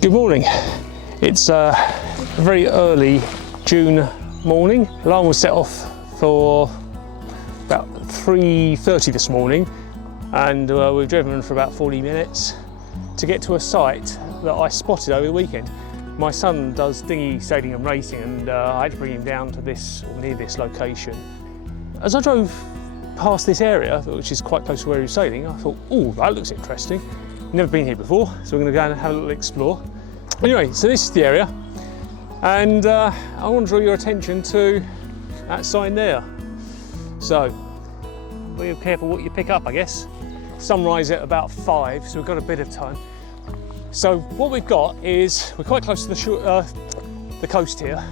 Good morning. It's a very early June morning. Alarm was set off for about 3:30 this morning, and we've driven for about 40 minutes to get to a site that I spotted over the weekend. My son does dinghy sailing and racing, and I had to bring him down to this, or near this location. As I drove past this area, which is quite close to where he was sailing, I thought, oh, that looks interesting. Never been here before, so we're going to go and have a little explore. Anyway, so this is the area, and I want to draw your attention to that sign there. So, be careful what you pick up, I guess. Sunrise at about 5, so we've got a bit of time. So what we've got is, we're quite close to the coast here.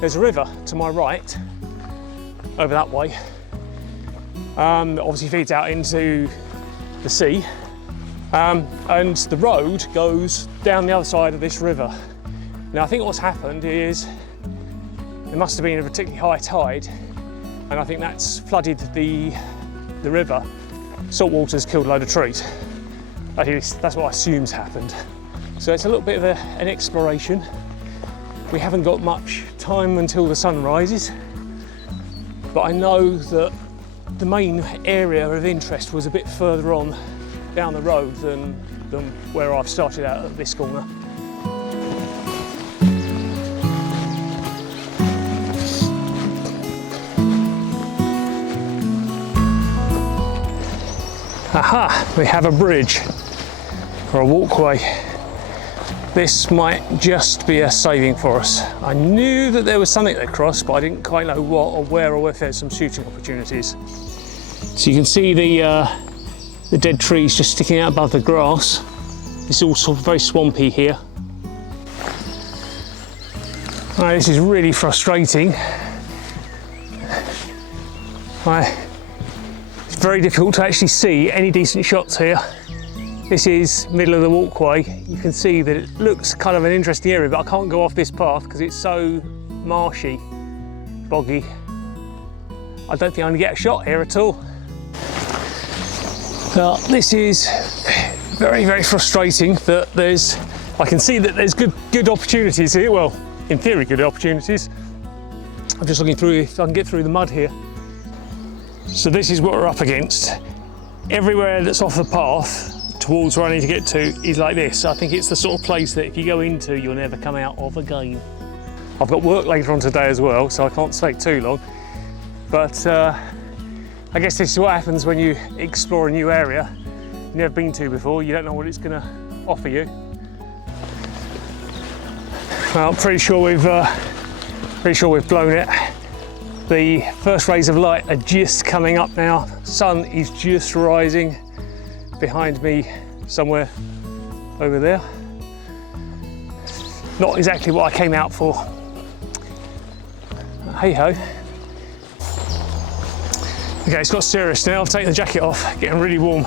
There's a river to my right, over that way. That obviously feeds out into the sea. And the road goes down the other side of this river. Now I think what's happened is there must have been a particularly high tide, and I think that's flooded the river. Salt water's killed a load of trees. At least that's what I assume's happened. So it's a little bit of an exploration. We haven't got much time until the sun rises, but I know that the main area of interest was a bit further on down the road than where I've started out at this corner. Aha, we have a bridge or a walkway. This might just be a saving for us. I knew that there was something that crossed, but I didn't quite know what or where, or if there's some shooting opportunities. So you can see the dead trees just sticking out above the grass. It's all sort of very swampy here. Right, this is really frustrating. It's very difficult to actually see any decent shots here. This is middle of the walkway. You can see that it looks kind of an interesting area, but I can't go off this path because it's so marshy, boggy. I don't think I'm gonna get a shot here at all. Now, this is very, very frustrating that I can see that there's good opportunities here. Well, in theory, good opportunities. I'm just looking through if I can get through the mud here. So this is what we're up against. Everywhere that's off the path towards where I need to get to is like this. I think it's the sort of place that if you go into, you'll never come out of again. I've got work later on today as well, so I can't stay too long. But I guess this is what happens when you explore a new area you've never been to before. You don't know what it's going to offer you. Well, I'm pretty sure we've blown it. The first rays of light are just coming up now. Sun is just rising behind me somewhere over there. Not exactly what I came out for. Hey ho. Okay, it's got serious now. I've taken the jacket off, getting really warm.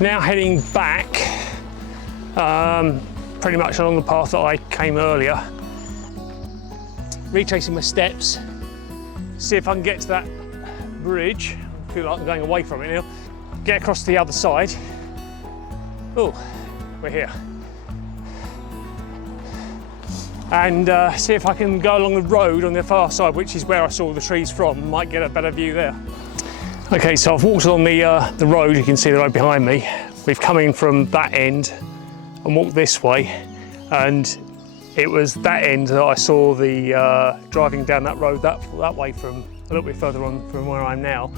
Now heading back, pretty much along the path that I came earlier. Retracing my steps, see if I can get to that bridge. I feel like I'm going away from it now. Get across to the other side. Oh, we're here. And see if I can go along the road on the far side, which is where I saw the trees from. Might get a better view there. Okay, so I've walked along the road. You can see the road behind me. We've come in from that end and walked this way, and it was that end that I saw the driving down that road that way from a little bit further on from where I am now,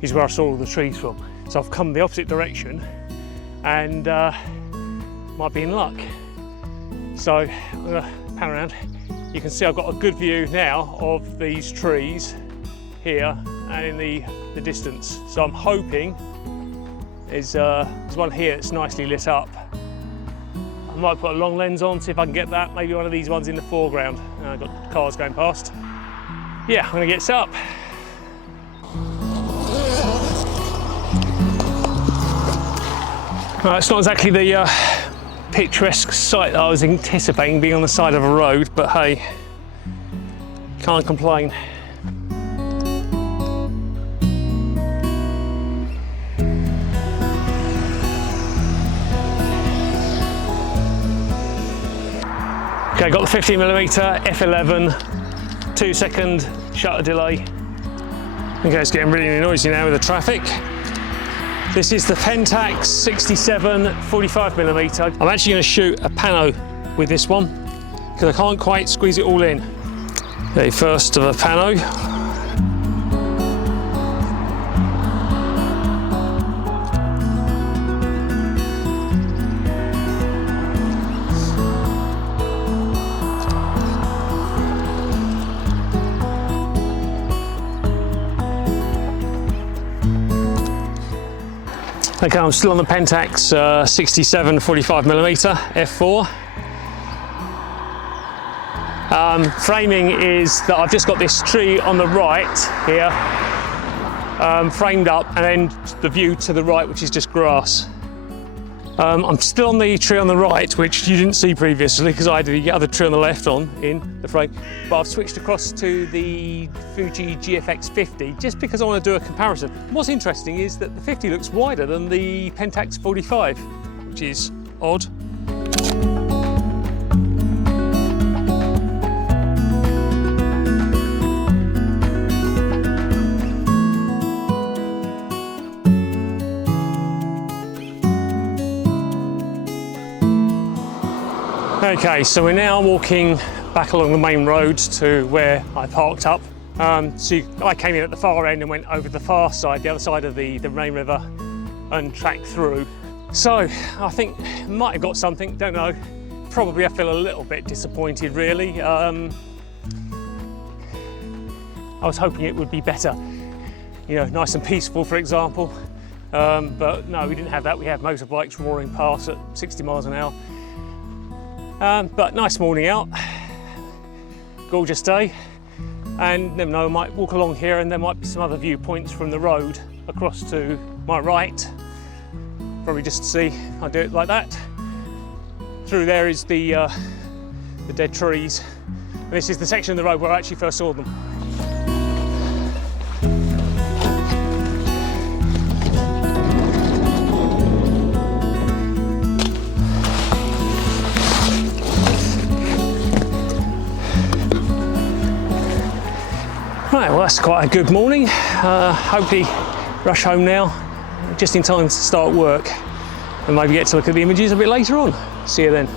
is where I saw all the trees from. So I've come the opposite direction, and might be in luck. So I'm gonna pan around. You can see I've got a good view now of these trees here and in the distance. So I'm hoping there's one here that's nicely lit up. I might put a long lens on, see if I can get that. Maybe one of these ones in the foreground. I've got cars going past. Yeah, I'm gonna get set up. It's not exactly the picturesque sight that I was anticipating, being on the side of a road, but hey, can't complain. Okay, got the 50mm f11, 2-second shutter delay. Okay, it's getting really noisy now with the traffic. This is the Pentax 67 45mm. I'm actually going to shoot a pano with this one because I can't quite squeeze it all in. Okay, first of a pano. Okay, I'm still on the Pentax 67 45mm f4. Framing is that I've just got this tree on the right here, framed up, and then the view to the right, which is just grass. I'm still on the tree on the right, which you didn't see previously because I had the other tree on the left in the frame. But I've switched across to the Fuji GFX 50 just because I want to do a comparison. What's interesting is that the 50 looks wider than the Pentax 45, which is odd. Okay, so we're now walking back along the main road to where I parked up. I came in at the far end and went over the far side, the other side of the main river, and tracked through. So I think might have got something, don't know. Probably I feel a little bit disappointed really. I was hoping it would be better, you know, nice and peaceful, for example. But no, we didn't have that. We had motorbikes roaring past at 60 miles an hour. But nice morning out, gorgeous day, and never know, I might walk along here and there might be some other viewpoints from the road across to my right. Probably just to see, I'll do it like that. Through there is the dead trees, and this is the section of the road where I actually first saw them. Right, well that's quite a good morning. Hopefully rush home now, just in time to start work and maybe get to look at the images a bit later on. See you then.